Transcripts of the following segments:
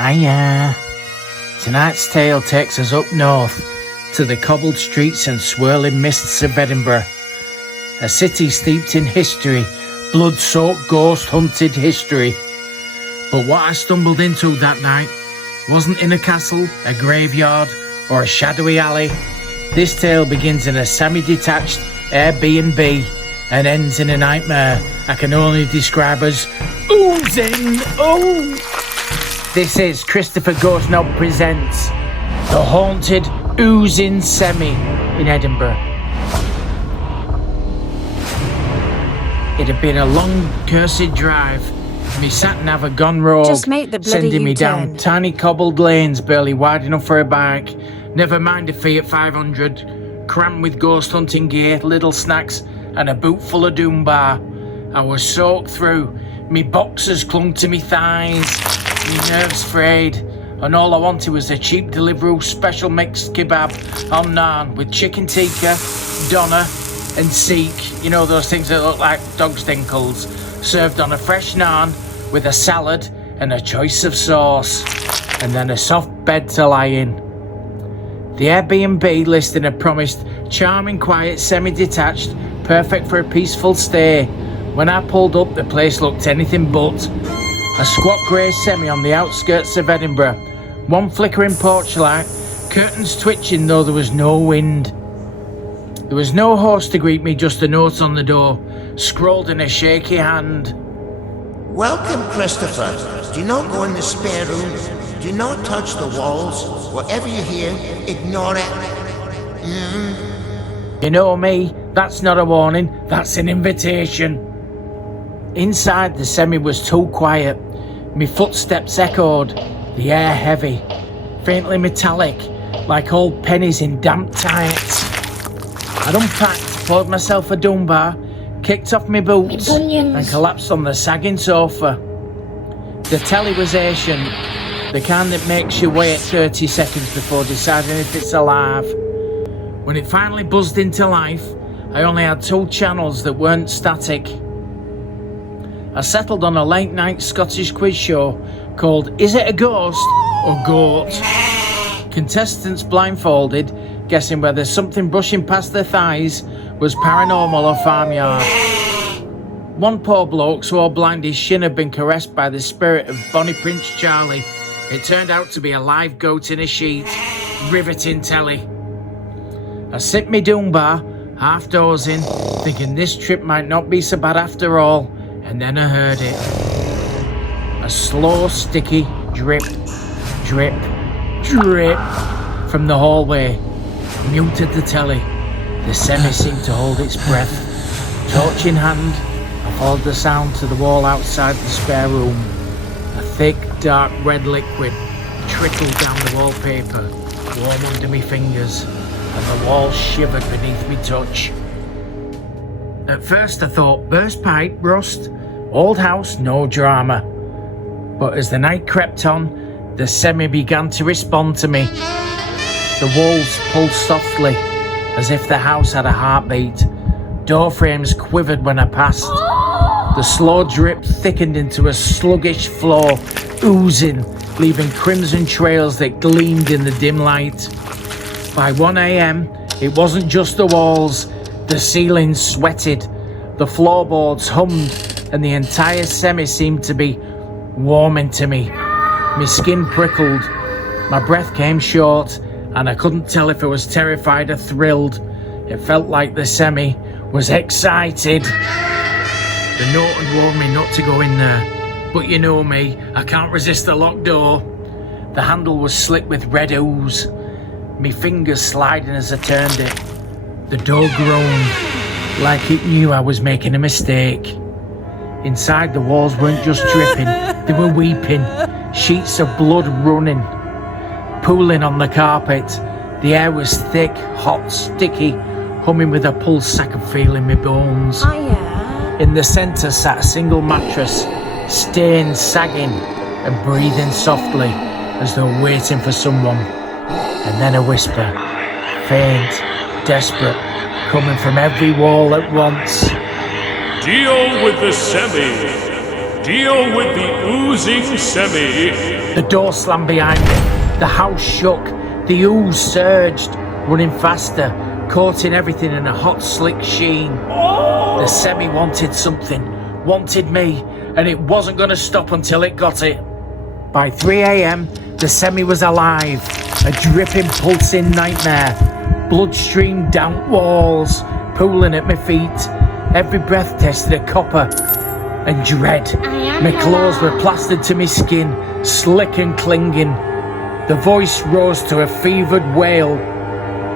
Hiya. Tonight's tale takes us up north to the cobbled streets and swirling mists of Edinburgh. A city steeped in history, blood-soaked ghost-hunted history. But what I stumbled into that night wasn't in a castle, a graveyard, or a shadowy alley. This tale begins in a semi-detached Airbnb and ends in a nightmare I can only describe as oozing. Oh! This is Christopher Ghostknob presents the haunted oozing semi in Edinburgh. It had been a long, cursed drive. Me sat-nav had gone rogue, Just make the bloody sending me U-turn. down tiny cobbled lanes barely wide enough for a bike. Never mind a Fiat 500, crammed with ghost hunting gear, little snacks, and a boot full of doom bar. I was soaked through. Me boxers clung to me thighs, me nerves frayed, and all I wanted was a cheap Deliveroo special mixed kebab on naan with chicken tikka, doner, and seek. You know those things that look like dog stinkles, served on a fresh naan with a salad and a choice of sauce, and then a soft bed to lie in. The Airbnb listing had promised charming, quiet, semi-detached, perfect for a peaceful stay. When I pulled up, the place looked anything but. A squat grey semi on the outskirts of Edinburgh, one flickering porch light, curtains twitching though there was no wind. There was no horse to greet me, just a note on the door, scrawled in a shaky hand. Welcome, Christopher. Do not go in the spare room. Do not touch the walls. Whatever you hear, ignore it. You know me, that's not a warning, that's an invitation. Inside, the semi was too quiet. Me footsteps echoed, the air heavy, faintly metallic, like old pennies in damp tights. I'd unpacked, poured myself a doom bar, kicked off my boots, and collapsed on the sagging sofa. The telly was Asian, the kind that makes you wait 30 seconds before deciding if it's alive. When it finally buzzed into life, I only had 2 channels that weren't static. I settled on a late night Scottish quiz show called Is It a Ghost or Goat? Contestants blindfolded, guessing whether something brushing past their thighs was paranormal or farmyard. One poor bloke swore blind his shin had been caressed by the spirit of Bonnie Prince Charlie. It turned out to be a live goat in a sheet. Riveting telly. I sipped me doom bar, half dozing, thinking this trip might not be so bad after all, and then I heard it. A slow, sticky drip, drip, drip from the hallway. Muted the telly. The semi seemed to hold its breath. Torch in hand, I followed the sound to the wall outside the spare room. A thick, dark red liquid trickled down the wallpaper, warm under me fingers, and the walls shivered beneath me touch. At first I thought burst pipe, rust, old house, no drama. But as the night crept on, the semi began to respond to me. The walls pulled softly, as if the house had a heartbeat. Door frames quivered when I passed. The slow drip thickened into a sluggish flow, oozing, leaving crimson trails that gleamed in the dim light. By 1 a.m, it wasn't just the walls. The ceiling sweated, the floorboards hummed, and the entire semi seemed to be warming to me. My skin prickled, my breath came short, and I couldn't tell if I was terrified or thrilled. It felt like the semi was excited. The note had warned me not to go in there, but you know me, I can't resist the locked door. The handle was slick with red ooze, me fingers sliding as I turned it. The door groaned, like it knew I was making a mistake. Inside, the walls weren't just dripping, they were weeping, sheets of blood running, pooling on the carpet. The air was thick, hot, sticky, humming with a pulse I could feel in my bones. In the centre sat a single mattress, stained, sagging, and breathing softly, as though waiting for someone. And then a whisper, faint, desperate, coming from every wall at once. Deal with the semi. deal with the oozing semi. The door slammed behind me. The house shook. The ooze surged, running faster, coating everything in a hot, slick sheen. The semi wanted something, wanted me, and it wasn't going to stop until it got it. By 3 a.m, the semi was alive, a dripping, pulsing nightmare. Blood streamed down walls, pooling at my feet. Every breath tasted of copper and dread. My clothes were plastered to my skin, slick and clinging. The voice rose to a fevered wail.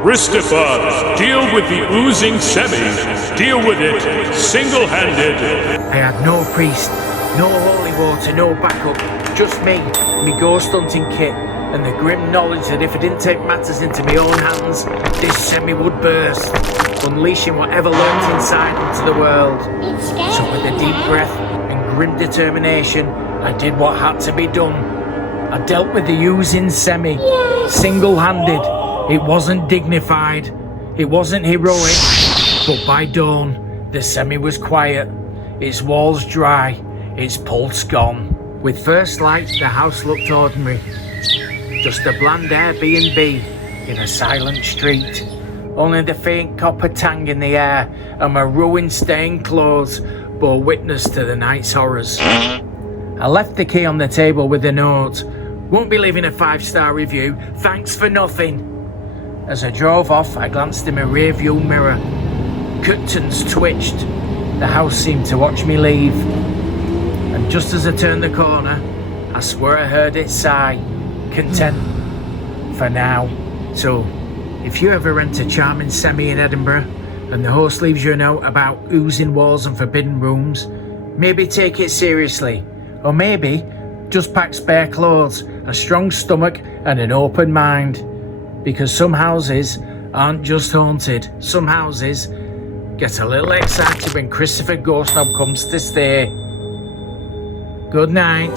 Christopher, deal with the oozing semi. Deal with it, single-handed. I had no priest, no holy water, no backup. Just me ghost hunting kit, and the grim knowledge that if I didn't take matters into my own hands, this semi would burst, unleashing whatever lurked inside into the world. So with a deep breath and grim determination, I did what had to be done. I dealt with the oozing semi, single-handed. It wasn't dignified, it wasn't heroic, but by dawn, the semi was quiet, its walls dry, its pulse gone. With first light, the house looked ordinary, just a bland Airbnb in a silent street. Only the faint copper tang in the air and my ruin-stained clothes bore witness to the night's horrors. I left the key on the table with a note. Won't be leaving a 5-star review, thanks for nothing. As I drove off, I glanced in my rearview mirror. Curtains twitched. The house seemed to watch me leave. And just as I turned the corner, I swear I heard it sigh, content for now. So, if you ever rent a charming semi in Edinburgh, and the host leaves you a note about oozing walls and forbidden rooms, maybe take it seriously. Or maybe just pack spare clothes, a strong stomach, and an open mind. Because some houses aren't just haunted. Some houses get a little excited when Christopher Ghostknob comes to stay. Good night.